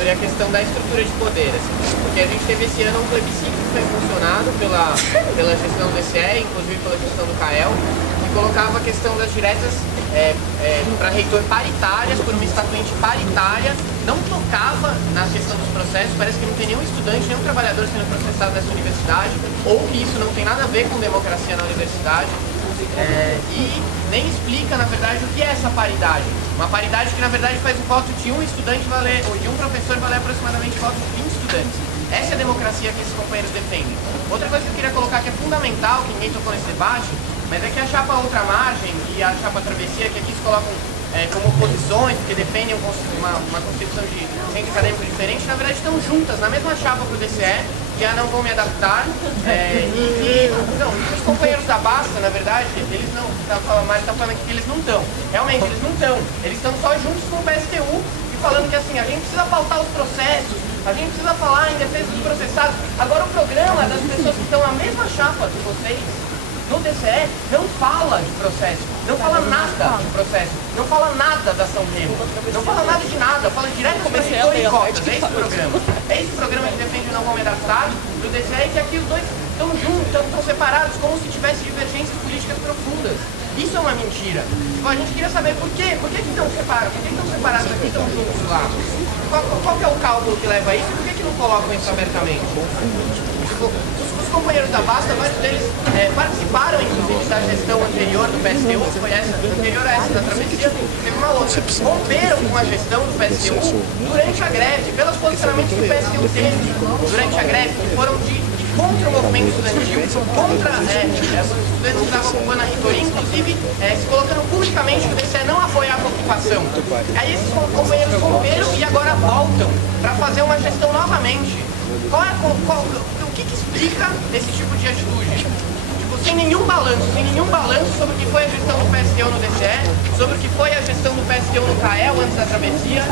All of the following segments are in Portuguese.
sobre a questão da estrutura de poder, assim, porque a gente teve esse ano um plebiscito que foi impulsionado pela gestão do DCE, inclusive pela gestão do CAEL, que colocava a questão das diretas para reitor paritárias, por uma estatuante paritária, não tocava na questão dos processos. Parece que não tem nenhum estudante, nenhum trabalhador sendo processado nessa universidade, ou que isso não tem nada a ver com democracia na universidade. E nem explica, na verdade, o que é essa paridade. Uma paridade que, na verdade, faz o voto de um estudante valer, ou de um professor valer aproximadamente o voto de 20 estudantes. Essa é a democracia que esses companheiros defendem. Outra coisa que eu queria colocar que é fundamental, que ninguém tocou nesse debate, mas é que a chapa Outra Margem e a chapa Travessia, que aqui se colocam como oposições, porque defendem uma concepção de centro acadêmico diferente, na verdade estão juntas, na mesma chapa para o DCE, que é Não Vou Me Adaptar, os companheiros da Basta, na verdade, eles não, a Mari está falando aqui que eles não estão, realmente eles não estão, eles estão só juntos com o PSTU e falando que assim, a gente precisa pautar os processos, a gente precisa falar em defesa dos processados. Agora o programa das pessoas que estão na mesma chapa de vocês, no DCE, não fala de processo, não fala nada de processo, não fala nada da São Remo, não fala nada de nada, fala direto sobre reitor e cotas. É esse programa. É esse programa que defende o Não Vou Me Adaptar do DCE, que aqui os dois estão juntos, estão separados, como se tivessem divergências políticas profundas. Isso é uma mentira. A gente queria saber por quê? Por que estão separados? Por que estão separados aqui e estão juntos lá? Qual que é o cálculo que leva a isso? Por que não colocam isso abertamente? Os companheiros da Basta, vários deles participaram, inclusive, da gestão anterior do PSTU, que foi essa, anterior a essa da Travessia, teve uma outra. Romperam com a gestão do PSTU durante a greve, pelos posicionamentos que o PSTU teve durante a greve, que foram contra o movimento estudantil, contra os estudantes que estavam ocupando a reitoria, inclusive se colocando publicamente que o DCE não apoiava a ocupação. Aí esses companheiros romperam e agora voltam para fazer uma gestão novamente. O que explica esse tipo de atitude? Sem nenhum balanço sobre o que foi a gestão do PSTU no DCE, sobre o que foi a gestão do PSTU no CAEL antes da Travessia.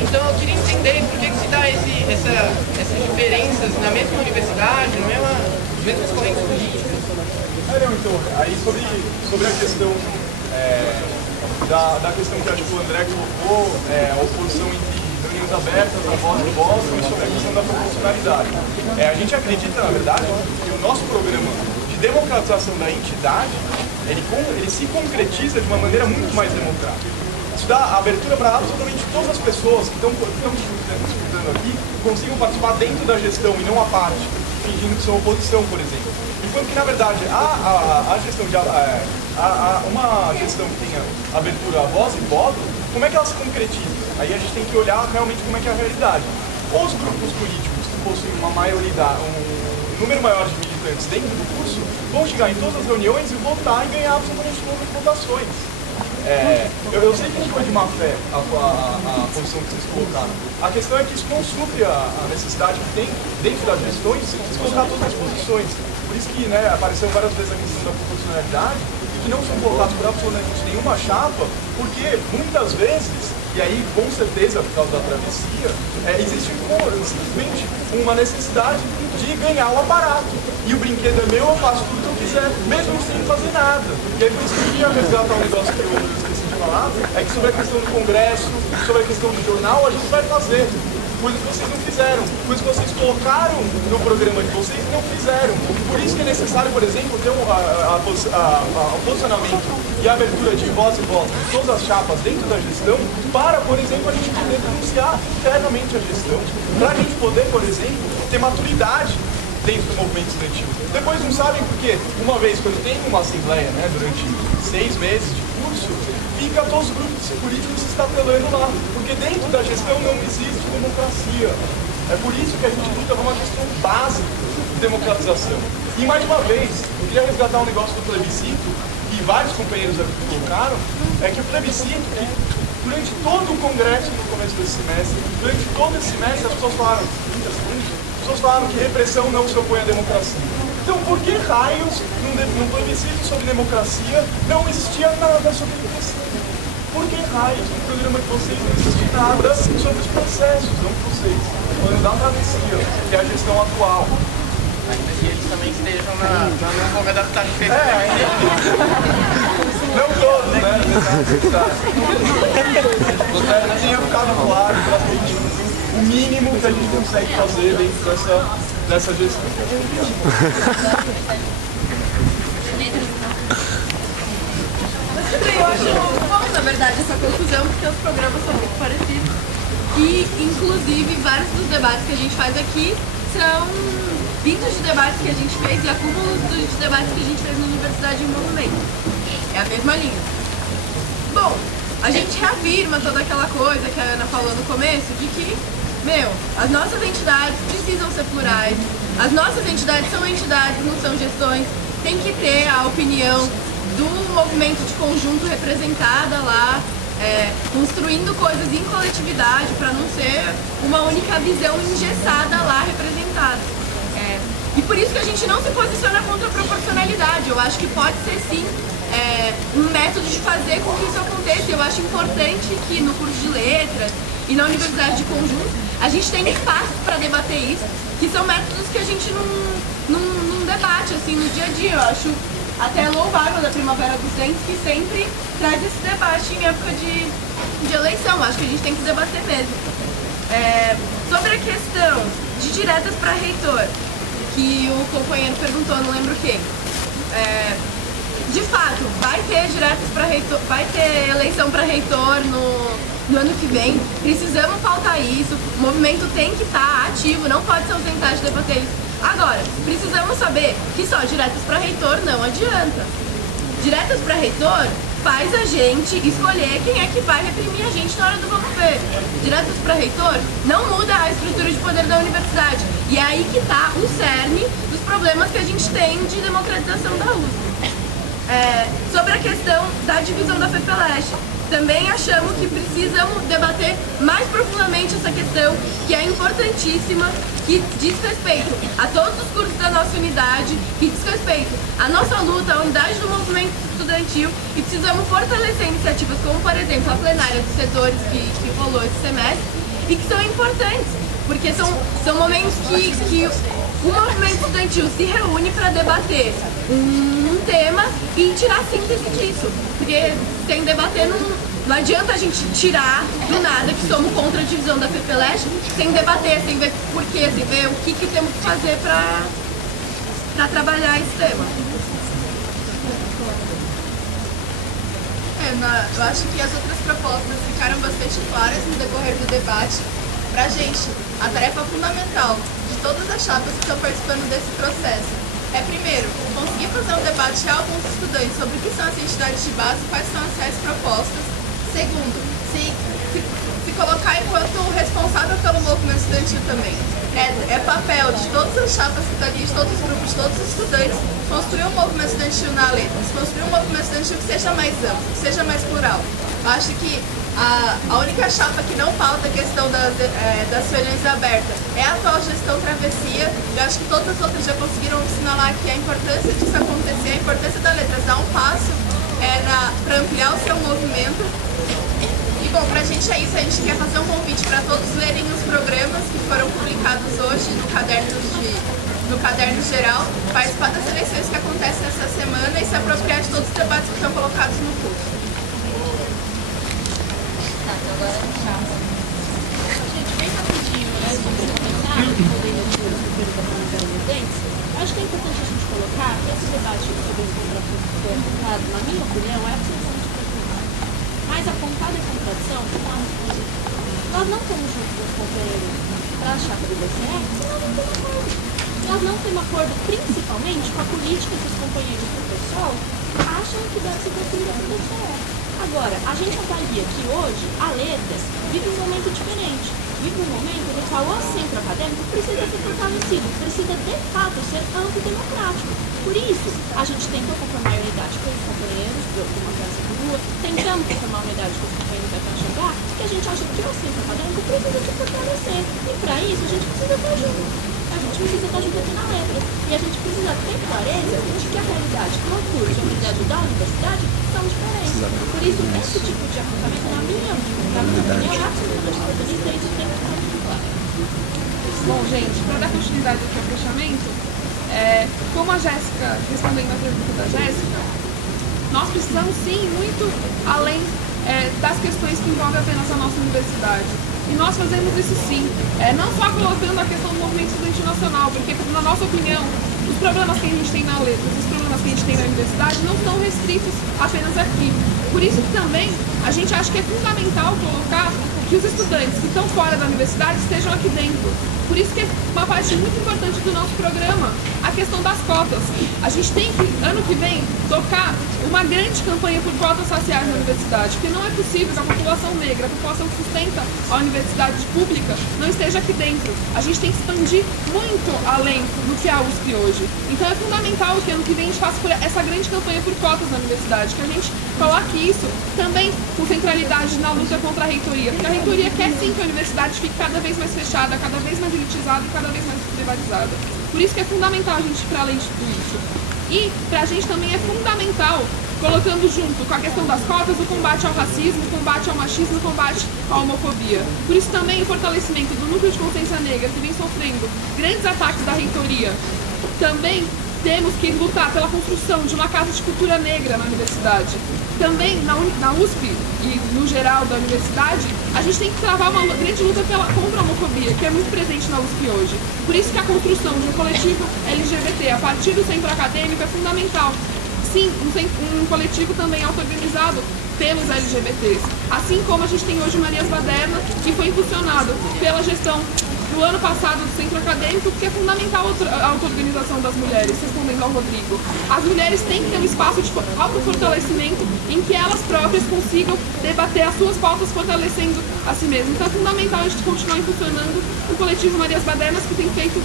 Então eu queria entender por que se dá essas diferenças na mesma universidade, nas mesmas correntes políticas. Então, aí sobre a questão da questão que acho que o André colocou, a oposição entre reuniões abertas, a voz e voz, e sobre a questão da proporcionalidade. A gente acredita, na verdade, que o nosso programa de democratização da entidade, ele se concretiza de uma maneira muito mais democrática. Isso dá abertura para absolutamente todas as pessoas que estão disputando aqui, consigam participar dentro da gestão e não à parte, fingindo que são oposição, por exemplo. Enquanto que, na verdade, a gestão uma gestão que tenha abertura à voz e voto, como é que ela se concretiza? Aí a gente tem que olhar realmente como é que é a realidade. Os grupos políticos que possuem um número maior de militantes dentro do curso vão chegar em todas as reuniões e votar e ganhar absolutamente todas as votações. Eu sei que não foi de má fé a posição que vocês colocaram. A questão é que isso não supre a necessidade que tem, dentro das gestões, de colocar todas as posições. Por isso que apareceu várias vezes a questão da proporcionalidade, que não são colocados por absolutamente nenhuma chapa, porque muitas vezes, e aí com certeza por causa da travessia, existe simplesmente uma necessidade de ganhar o aparato. E o brinquedo é meu, eu faço tudo que eu quiser, mesmo sem fazer nada. E aí por isso que eu queria resgatar um negócio que eu esqueci de falar, é que sobre a questão do Congresso, sobre a questão do jornal, a gente vai fazer. Coisas que vocês não fizeram, coisas que vocês colocaram no programa de vocês e não fizeram. Por isso que é necessário, por exemplo, ter o posicionamento e a abertura de voz e voto de todas as chapas dentro da gestão para, por exemplo, a gente poder denunciar internamente a gestão, para a gente poder, por exemplo, ter maturidade dentro do movimento estudantil. Depois não sabem por quê? Uma vez, quando tem uma assembleia, durante 6 meses de curso, fica todos os grupos políticos se estatelando lá, porque dentro da gestão não existe democracia. É por isso que a gente luta por uma questão básica de democratização. E mais uma vez, eu queria resgatar um negócio do plebiscito, que vários companheiros aqui colocaram, é que o plebiscito, durante todo o congresso no começo desse semestre, durante todo esse semestre, as pessoas falaram que repressão não se opõe à democracia. Então, por que raios, num plebiscito sobre democracia, não existia nada sobre democracia? Por que raios, no programa de vocês, não existe nada sobre os processos, não de vocês? Falando da travessia, que é a gestão atual. Ainda que eles também estejam não vou me adaptar de feito. Não todos, Gostaria que tenha ficado claro para a gente o mínimo que a gente consegue fazer dentro dessa gestão. Eu acho bom, na verdade, essa conclusão, porque os programas são muito parecidos. E, inclusive, vários dos debates que a gente faz aqui são vindos de debates que a gente fez e acúmulos dos debates que a gente fez na Universidade em Movimento. É a mesma linha. Bom, a gente reafirma toda aquela coisa que a Ana falou no começo, de que, as nossas entidades precisam ser plurais, as nossas entidades são entidades, não são gestões, tem que ter a opinião do movimento de conjunto representada lá, construindo coisas em coletividade para não ser uma única visão engessada lá representada. E por isso que a gente não se posiciona contra a proporcionalidade. Eu acho que pode ser sim um método de fazer com que isso aconteça. Eu acho importante que no curso de letras e na universidade de conjunto a gente tenha espaço para debater isso, que são métodos que a gente não debate assim no dia a dia. Eu acho até louvável da Primavera dos Dentes, que sempre traz esse debate em época de eleição. Acho que a gente tem que debater mesmo. Sobre a questão de diretas para reitor, que o companheiro perguntou, não lembro quem. De fato, vai ter diretas para reitor, vai ter eleição para reitor no ano que vem. Precisamos pautar isso. O movimento tem que estar ativo, não pode se ausentar de debater isso. Agora, precisamos saber que só diretas para reitor não adianta. Diretas para reitor faz a gente escolher quem é que vai reprimir a gente na hora do vamos ver. Diretas para reitor não muda a estrutura de poder da universidade. E é aí que está o cerne dos problemas que a gente tem de democratização da USP. Sobre a questão da divisão da FEPELESH, também achamos que precisamos debater mais profundamente essa questão, que é importantíssima, que diz respeito a todos os cursos da nossa unidade, que diz respeito à nossa luta, à unidade do movimento estudantil, e precisamos fortalecer iniciativas como, por exemplo, a plenária dos setores que rolou esse semestre, e que são importantes, porque são momentos que o movimento estudantil se reúne para debater um tema e tirar síntese disso, porque sem debater não adianta a gente tirar do nada que somos contra a divisão da FEPELESH sem debater, sem ver porquê, sem ver o que temos que fazer para trabalhar esse tema. Eu acho que as outras propostas ficaram bastante claras no decorrer do debate. Pra gente, a tarefa fundamental de todas as chapas que estão participando desse processo é, primeiro, conseguir fazer um debate real com os estudantes sobre o que são as entidades de base e quais são as reais propostas. Segundo, se colocar enquanto responsável pelo movimento estudantil também. É papel de todas as chapas que estão ali, de todos os grupos, de todos os estudantes, construir um movimento estudantil na letras, construir um movimento estudantil que seja mais amplo, que seja mais plural. Eu acho que a única chapa que não pauta a questão das reuniões abertas é a atual gestão Travessia. Eu acho que todas as outras já conseguiram assinalar aqui a importância disso acontecer, a importância da letras dar um passo para ampliar o seu movimento. E bom, pra gente é isso, a gente quer fazer um convite para todos lerem os programas que foram publicados hoje no caderno geral, participar das eleições que acontecem essa semana e se apropriar de todos os debates que estão colocados no curso. Agora gente, bem rapidinho, né, sobre o comentário, acho que é importante a gente colocar que esse debate sobre o que foi apontado, na minha opinião, é absolutamente pertinente. Mas apontada a contradição, nós não estamos juntos com os companheiros para a chapa do DCE, senão não temos acordo. Nós não temos acordo, principalmente com a política que os companheiros do PSOL acham que deve ser construída para o DCE. Agora, a gente avalia que hoje a letras vive um momento diferente. Vive um momento no qual o centro acadêmico precisa ser fortalecido, precisa de fato ser amplo e democrático. Por isso, a gente tentou conformar a unidade com os companheiros de uma classe de rua, tentamos conformar a unidade com os companheiros da Caixa H, que a gente acha que o centro acadêmico precisa se fortalecer. E para isso, a gente precisa estar junto. A gente precisa estar junto aqui na letra. E a gente precisa ter clareza de que a realidade do curso e a realidade da universidade são diferentes. Por isso, esse tipo de apontamento, na minha opinião, é absolutamente oportunista e isso tem que estar muito claro. Bom, gente, para dar continuidade aqui ao fechamento, como a Jéssica, respondendo a pergunta da Jéssica, nós precisamos sim muito além das questões que envolvem apenas a nossa universidade. E nós fazemos isso sim, não só colocando a questão do movimento estudantil nacional, porque, na nossa opinião, os problemas que a gente tem na letras, os problemas que a gente tem na universidade não estão restritos apenas aqui. Por isso que também a gente acha que é fundamental colocar que os estudantes que estão fora da universidade estejam aqui dentro. Por isso que é uma parte muito importante do nosso programa a questão das cotas. A gente tem que, ano que vem, tocar uma grande campanha por cotas raciais na universidade, porque não é possível que a população negra, a população que sustenta a universidade pública, não esteja aqui dentro. A gente tem que expandir muito além do que é a USP hoje. Então é fundamental que ano que vem a gente faça essa grande campanha por cotas na universidade, que a gente coloque isso também com centralidade na luta contra a reitoria, porque a reitoria quer sim que a universidade fique cada vez mais fechada, cada vez mais elitizada e cada vez mais privatizada. Por isso que é fundamental a gente ir para além de tudo isso. E para a gente também é fundamental, colocando junto com a questão das cotas, o combate ao racismo, o combate ao machismo, o combate à homofobia. Por isso também o fortalecimento do núcleo de consciência negra, que vem sofrendo grandes ataques da reitoria. Também temos que lutar pela construção de uma casa de cultura negra na universidade. Também na USP e no geral da universidade, a gente tem que travar uma grande luta contra a homofobia, que é muito presente na USP hoje. Por isso que a construção de um coletivo LGBT a partir do centro acadêmico é fundamental. Sim, um coletivo também auto-organizado pelos LGBTs. Assim como a gente tem hoje Marias Baderna, que foi impulsionado pela gestão do ano passado do centro acadêmico, porque é fundamental a auto-organização das mulheres, respondendo ao Rodrigo. As mulheres têm que ter um espaço de autofortalecimento em que elas próprias consigam debater as suas pautas fortalecendo a si mesmas. Então é fundamental a gente continuar impulsionando o coletivo Marias Badernas, que tem feito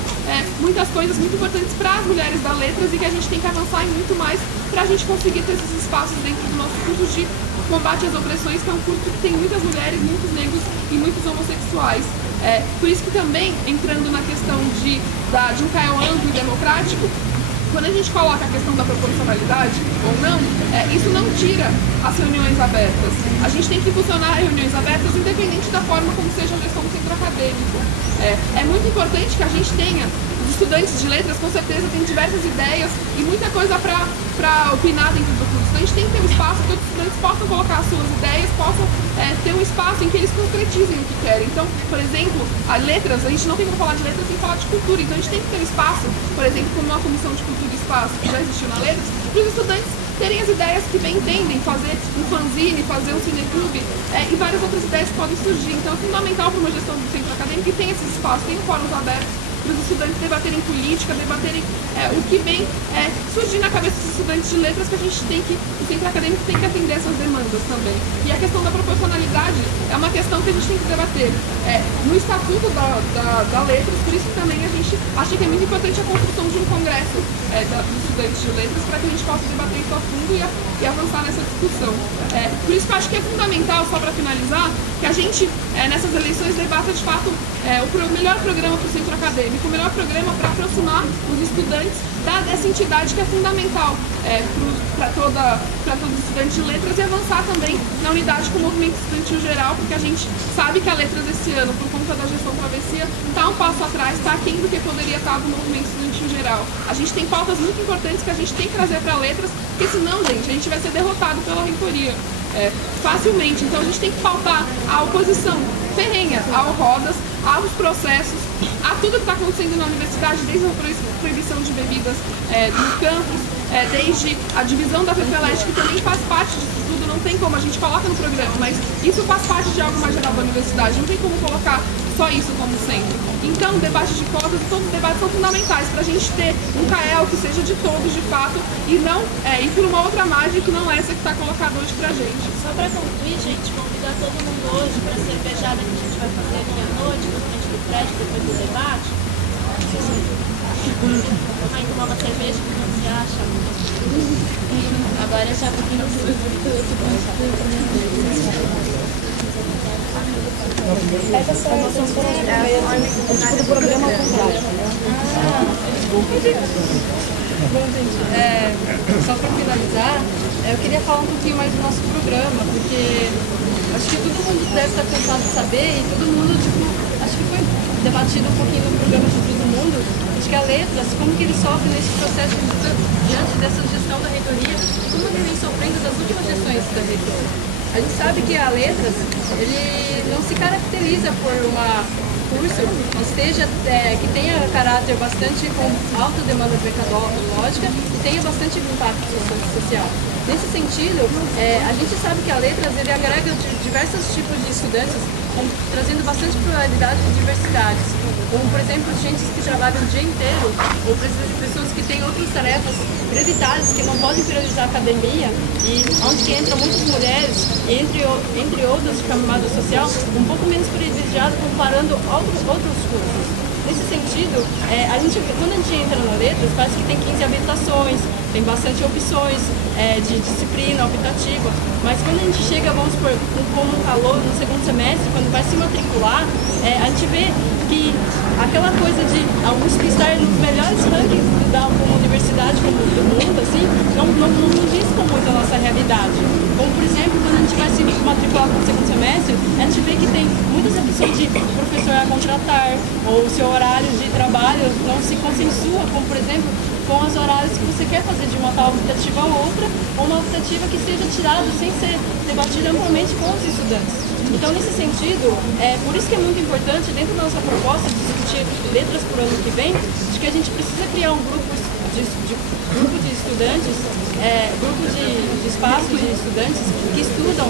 muitas coisas muito importantes para as mulheres da Letras e que a gente tem que avançar em muito mais para a gente conseguir ter esses espaços dentro do nosso curso de combate às opressões, que é um curso que tem muitas mulheres, muitos negros e muitos homossexuais. Por isso que também, entrando na questão de um CAEL amplo e democrático, quando a gente coloca a questão da proporcionalidade ou não, isso não tira as reuniões abertas. A gente tem que funcionar reuniões abertas independente da forma como seja a gestão do centro acadêmico. É muito importante que a gente tenha, os estudantes de letras com certeza têm diversas ideias e muita coisa para opinar dentro do curso. Então a gente tem que ter um espaço que os estudantes possam colocar as suas ideias, possam ter um espaço em que eles concretizem o que querem. Então, por exemplo, a letras, a gente não tem como falar de letras sem falar de cultura. Então a gente tem que ter um espaço, por exemplo, como uma comissão de cultura e espaço, que já existiu na letras, para os estudantes terem as ideias que bem entendem, fazer um fanzine, fazer um cineclube e várias outras ideias que podem surgir. Então é fundamental para uma gestão do centro acadêmico que tenha esses espaços, tenha fóruns abertos para os estudantes debaterem política, debaterem o que vem surgir na cabeça dos estudantes de letras, que a gente tem que, o centro acadêmico tem que atender essas demandas também. E a questão da proporcionalidade é uma questão que a gente tem que debater no estatuto da letras, por isso também a gente acha que é muito importante a construção de um congresso dos estudantes de letras, para que a gente possa debater isso a fundo e avançar nessa discussão. Por isso que eu acho que é fundamental, só para finalizar, que a gente, nessas eleições, debata de fato o melhor programa para o centro acadêmico, o melhor programa para aproximar os estudantes dessa entidade que é fundamental para todos os estudantes de letras e avançar também na unidade com o movimento estudantil geral, porque a gente sabe que a letras esse ano, por conta da gestão travessia, está um passo atrás, está aquém do que poderia estar do movimento estudantil geral. A gente tem pautas muito importantes que a gente tem que trazer para letras, porque senão, gente, a gente vai ser derrotado pela reitoria facilmente. Então a gente tem que pautar a oposição ferrenha ao Rodas, aos processos, a tudo que está acontecendo na universidade, desde a proibição de bebidas no campus, desde a divisão da FEFELESH, que também faz parte disso tudo, não tem como, a gente coloca no programa, mas isso faz parte de algo mais geral da universidade, não tem como colocar só isso como centro. Então, o debate de cotas e todos os debates são fundamentais para a gente ter um CAEL que seja de todos, de fato, e não ir por uma outra margem que não é essa que está colocada hoje pra gente. Só para concluir, gente, convidar todo mundo hoje para a cervejada que a gente vai fazer aqui à noite, na frente do prédio, depois do debate. Vamos aí tomar uma cerveja, que não se acha. Agora já um pouquinho essa só é o programa contrário. Bom, gente, só para finalizar, eu queria falar um pouquinho mais do nosso programa, porque acho que todo mundo deve estar cansado de saber e todo mundo, acho que foi debatido um pouquinho no programa de todo mundo, acho que a Letras, como que ele sofre nesse processo diante dessa gestão da reitoria, como ele vem sofrendo das últimas gestões da reitoria. A gente sabe que a letras, ele não se caracteriza por uma curso que seja, que tenha caráter bastante com alta demanda mercadológica e tenha bastante impacto social. Nesse sentido, a gente sabe que a letras ele agrega diversos tipos de estudantes, trazendo bastante pluralidade e diversidades. Como, por exemplo, gente que trabalha o dia inteiro, ou pessoas que têm outras tarefas prioritárias, que não podem priorizar a academia, e onde que entram muitas mulheres, entre outras de camada social, um pouco menos privilegiadas comparando outros cursos. Nesse sentido, quando a gente entra na letras, parece que tem 15 habilitações, tem bastante opções de disciplina optativa, mas quando a gente chega, vamos supor, como um calor no segundo semestre, quando vai se matricular, a gente vê que aquela coisa de a USP estar nos melhores rankings da universidade do mundo, assim, não diz com muito a nossa realidade. Como, por exemplo, quando a gente vai se matricular para o segundo semestre, a gente vê que tem muitas opções de professor a contratar, ou o seu horário de trabalho não se consensua, como, por exemplo, com os horários que você quer fazer de uma tal optativa ou outra, ou uma optativa que seja tirada sem ser debatida amplamente com os estudantes. Então, nesse sentido, por isso que é muito importante, dentro da nossa proposta de discutir letras para o ano que vem, de que a gente precisa criar um grupo de estudantes, grupo de espaços de estudantes que estudam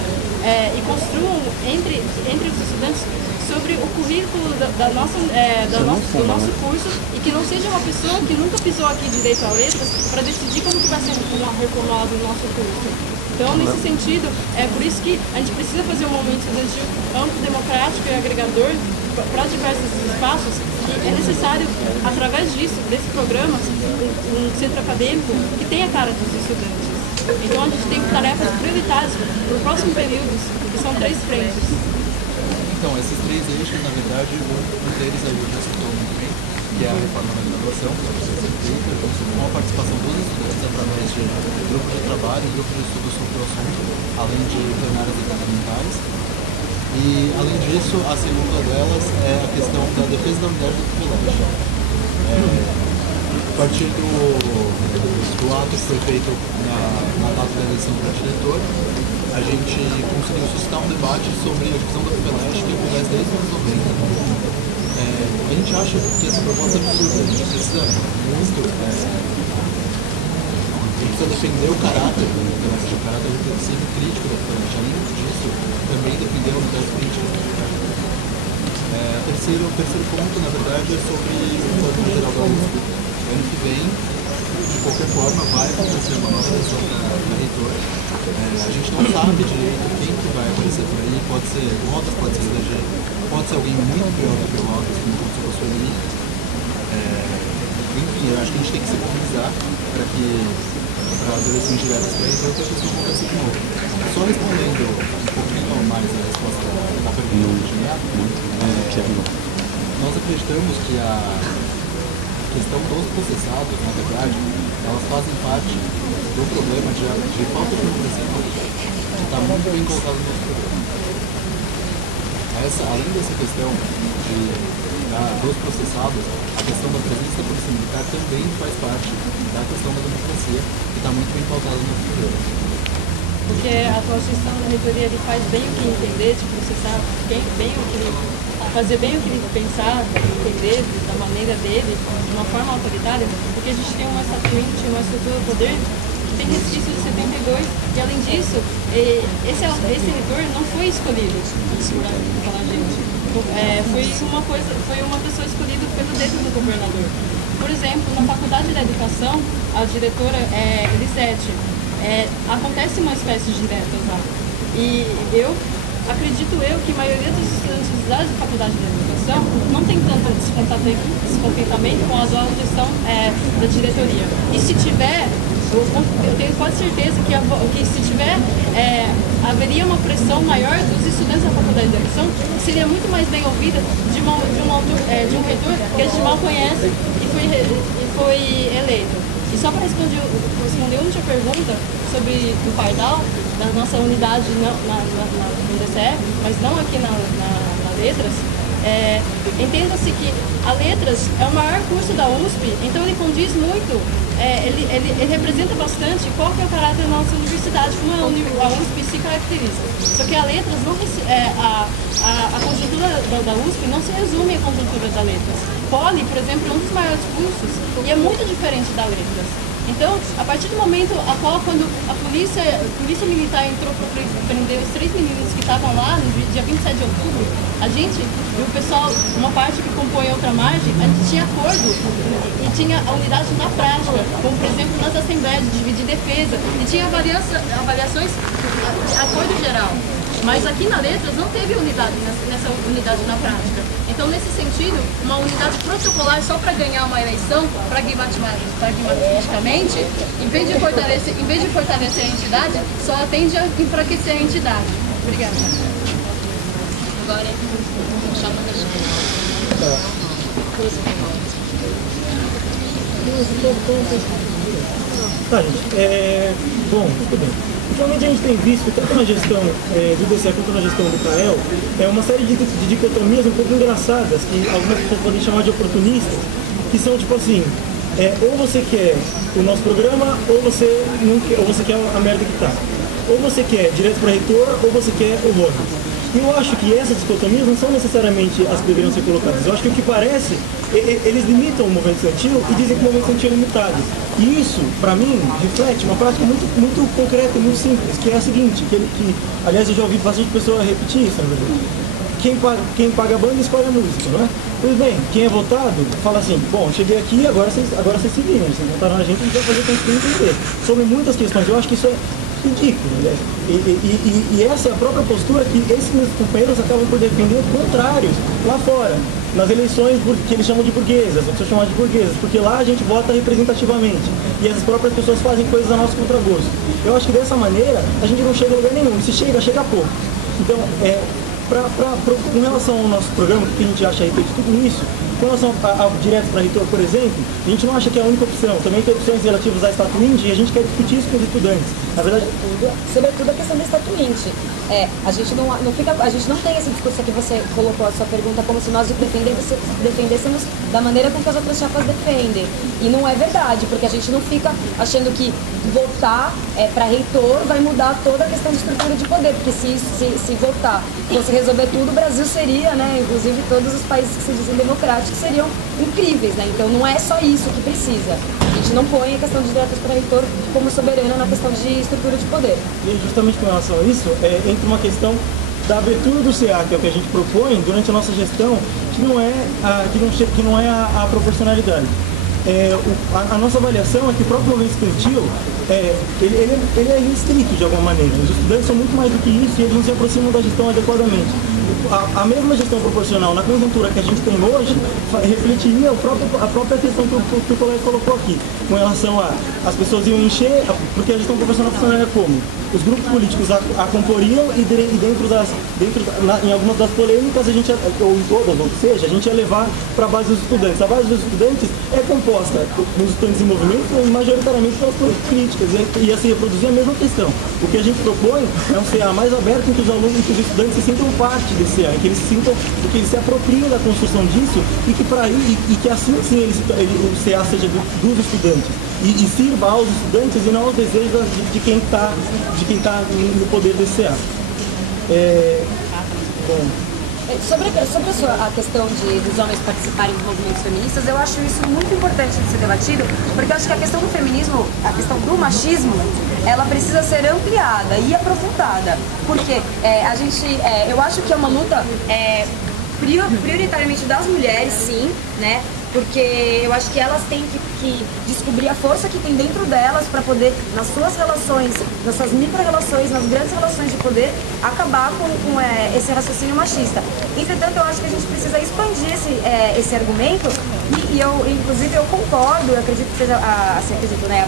e construam entre os estudantes sobre o currículo do nosso curso e que não seja uma pessoa que nunca pisou aqui direito a letras para decidir como que vai ser reformulado o nosso curso. Então, nesse sentido, é por isso que a gente precisa fazer um momento estudantil amplo, democrático e agregador para diversos espaços, e é necessário, através disso, desse programa, um centro acadêmico que tenha a cara dos estudantes. Então, a gente tem tarefas prioritárias para o próximo período, que são 3 frentes. Então, esses 3 eixos, na verdade, um deles aí já citou muito bem, que é a reforma da graduação, que vai ser feita com a participação dos estudantes através de grupo de trabalho, grupo de estudo sobre o assunto, além de plenárias governamentais. E, além disso, a segunda delas é a questão da defesa da unidade do privilégio. A partir do ato que foi feito na data da eleição para diretor, a gente conseguiu suscitar um debate sobre a divisão do privilégio que acontece desde os anos 90. A gente acha que essa proposta é absurda, a gente precisa muito defender o caráter do privilégio, o caráter reflexivo e crítico da privilégio. Além disso, também defender a unidade crítica da privilégio. O terceiro ponto, na verdade, é sobre o plano geral da USP. Ano que vem, de qualquer forma, vai acontecer uma nova eleição da reitora. A gente não sabe direito quem que vai aparecer por aí, pode ser Rodas, pode ser eleger, pode ser alguém muito pior do que o Rodas, como o professor Eli. Enfim, eu acho que a gente tem que se mobilizar para as eleições diretas para isso não aconteça de novo. Só respondendo um pouquinho mais a resposta da pergunta do Juliano, nós acreditamos que a questão dos processados, na verdade, elas fazem parte do problema de falta de conhecimento que está muito bem colocado no nosso programa. Além dessa questão dos processados, a questão da presença da polícia militar também faz parte da questão da democracia, que está muito bem pautada no nosso programa. Porque a atual gestão da reitoria ele faz bem o que entender, de processar fazer bem o que ele pensar, entender da maneira dele, de uma forma autoritária, porque a gente tem uma estrutura do poder que tem resquício de 72, e além disso, esse reitor não foi escolhido pela gente. Foi uma pessoa escolhida pelo dedo do governador. Por exemplo, na Faculdade da Educação, a diretora Elisete, acontece uma espécie de diretas lá. E acredito que a maioria dos estudantes da Faculdade da Educação não tem tanto descontentamento com a atual gestão da diretoria. E se tiver, eu tenho quase certeza que se tiver, haveria uma pressão maior dos estudantes da Faculdade da Educação, que seria muito mais bem ouvida de um reitor que a gente mal conhece e foi eleito. E só para responder a última pergunta sobre o Pardal, da nossa unidade na DCE, mas não aqui na Letras, Entenda-se que a Letras é o maior curso da USP, então ele condiz muito, ele representa bastante qual que é o caráter da nossa universidade, como a USP se caracteriza. Só que a Letras, a conjuntura da USP não se resume à conjuntura da Letras. Poli, por exemplo, é um dos maiores cursos e é muito diferente da Letras. Então, a partir do momento quando a polícia militar entrou para prender os 3 meninos que estavam lá no dia 27 de outubro, a gente e o pessoal, uma parte que compõe a outra margem, a gente tinha acordo e tinha a unidade na prática, como por exemplo nas assembleias de dividir defesa, e tinha avaliações, acordo geral. Mas aqui na Letras não teve unidade nessa unidade na prática. Então, nesse sentido, uma unidade protocolar só para ganhar uma eleição, pragmaticamente, em vez de fortalecer a entidade, só tende a enfraquecer a entidade. Obrigada. Agora, chama da gente. Tá, gente. Bom, tudo bem. Ultimamente a gente tem visto, tanto na gestão do DCE quanto na gestão do CAEL, uma série de dicotomias um pouco engraçadas, que algumas pessoas podem chamar de oportunistas, que são tipo assim, ou você quer o nosso programa, ou você não quer, ou você quer a merda que tá. Ou você quer direto para reitor, ou você quer o voto. E eu acho que essas dicotomias não são necessariamente as que deveriam ser colocadas. Eu acho que o que parece, eles limitam o movimento estudantil e dizem que o movimento estudantil é limitado. E isso, para mim, reflete uma prática muito concreta e muito simples, que é a seguinte, que aliás eu já ouvi bastante pessoa repetir isso, na verdade. Quem paga a banda escolhe a música, não é? Pois bem, quem é votado fala assim, bom, cheguei aqui, agora vocês se viram, vocês votaram na gente, a gente vai fazer o que a gente tem que entender. Sobre muitas questões, eu acho que isso é ridículo, né? E essa é a própria postura que esses meus companheiros acabam por defender contrários lá fora, nas eleições que eles chamam de burguesas, as pessoas chamam de burguesas, porque lá a gente vota representativamente e essas próprias pessoas fazem coisas a nosso contragosto. Eu acho que dessa maneira a gente não chega a lugar nenhum, e se chega pouco. Então, com relação ao nosso programa, o que a gente acha a respeito de tudo isso, com relação ao direto para reitor, por exemplo, a gente não acha que é a única opção. Também tem opções relativas à Statuinte e a gente quer discutir isso com os estudantes. Na verdade, sobretudo a questão da Statuinte. A gente não tem esse discurso que você colocou a sua pergunta como se nós defendêssemos da maneira com que as outras chapas defendem. E não é verdade, porque a gente não fica achando que votar para reitor vai mudar toda a questão de estrutura de poder, porque se votar fosse resolver tudo, o Brasil seria, né, inclusive todos os países que se dizem democráticos seriam incríveis, né? Então não é só isso que precisa. A gente não põe a questão de diretas para reitor como soberana na questão de estrutura de poder. E justamente com relação a isso, entra uma questão da abertura do CA, que é o que a gente propõe durante a nossa gestão, que não é a proporcionalidade. A nossa avaliação é que o próprio movimento estudantil ele é restrito de alguma maneira. Os estudantes são muito mais do que isso e eles não se aproximam da gestão adequadamente. A mesma gestão proporcional na conjuntura que a gente tem hoje refletiria a própria questão que o colega colocou aqui, com relação a as pessoas iam encher, porque a gestão proporcional funcionaria como? Os grupos políticos a comporiam e em algumas das polêmicas, a gente, ou em todas, ou seja, a gente ia levar para a base dos estudantes. A base dos estudantes é composta nos estudantes em movimento e majoritariamente pelas políticas, e ia se reproduzir a mesma questão. O que a gente propõe é um CA mais aberto em que os alunos, em que os estudantes se sintam parte desse CA, em que eles se apropriem da construção disso e que assim sim o CA seja dos estudantes e sirva aos estudantes e não aos desejos de quem está no poder desse CA. Sobre a questão dos homens participarem dos movimentos feministas, eu acho isso muito importante de ser debatido, porque eu acho que a questão do feminismo, a questão do machismo, ela precisa ser ampliada e aprofundada, porque eu acho que é uma luta prioritariamente das mulheres, sim, né? Porque eu acho que elas têm que descobrir a força que tem dentro delas para poder, nas suas relações, nas suas micro-relações, nas grandes relações de poder, acabar com esse raciocínio machista. Entretanto, eu acho que a gente precisa expandir esse argumento e inclusive, eu concordo, eu acredito que seja a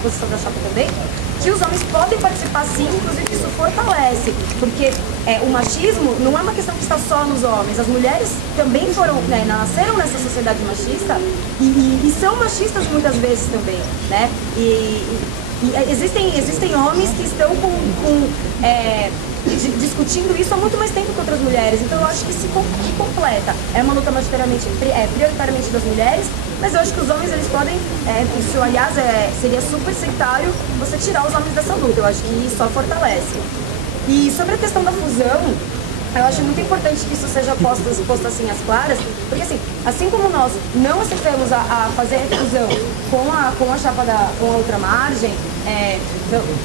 posição da chapa também, que os homens podem participar sim, inclusive isso fortalece, porque o machismo não é uma questão que está só nos homens, as mulheres também nasceram nessa sociedade machista e são machistas muitas vezes também, né? E existem homens que estão discutindo isso há muito mais tempo que outras mulheres. Então eu acho que se completa. É uma luta prioritariamente das mulheres, mas eu acho que os homens eles podem, isso aliás seria super sectário você tirar os homens dessa luta. Eu acho que só fortalece. E sobre a questão da fusão, eu acho muito importante que isso seja posto assim às claras, porque assim como nós não aceitamos a fazer a fusão com a chapa com a outra margem,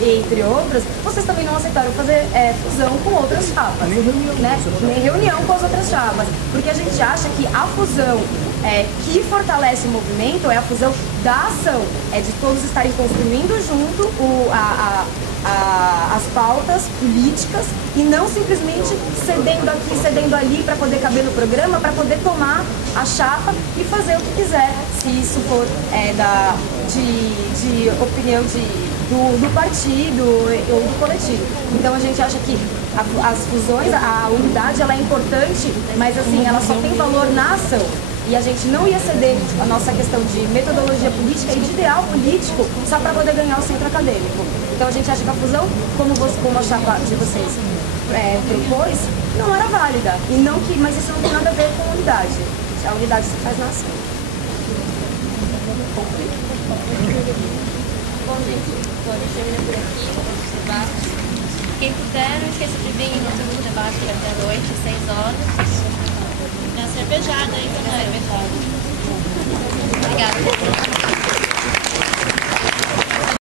entre outras, vocês também não aceitaram fazer fusão com outras chapas. Nem reunião com as outras chapas. Porque a gente acha que a fusão que fortalece o movimento é a fusão da ação, de todos estarem construindo junto as pautas políticas e não simplesmente cedendo aqui, cedendo ali para poder caber no programa, para poder tomar a chapa e fazer o que quiser, se isso for de opinião do partido ou do coletivo. Então a gente acha que as fusões, a unidade ela é importante, mas assim, ela só tem valor na ação. E a gente não ia ceder a nossa questão de metodologia política e de ideal político só para poder ganhar o centro acadêmico. Então a gente acha que a fusão, como a chapa de vocês propôs, não era válida. Mas isso não tem nada a ver com a unidade. A unidade se faz na ação. Bom, gente, a gente termina por aqui os debates. Quem puder, não esqueça de vir no segundo debate que vai ter à noite, 6 horas. Cervejada aí, né? Cervejada. Obrigada.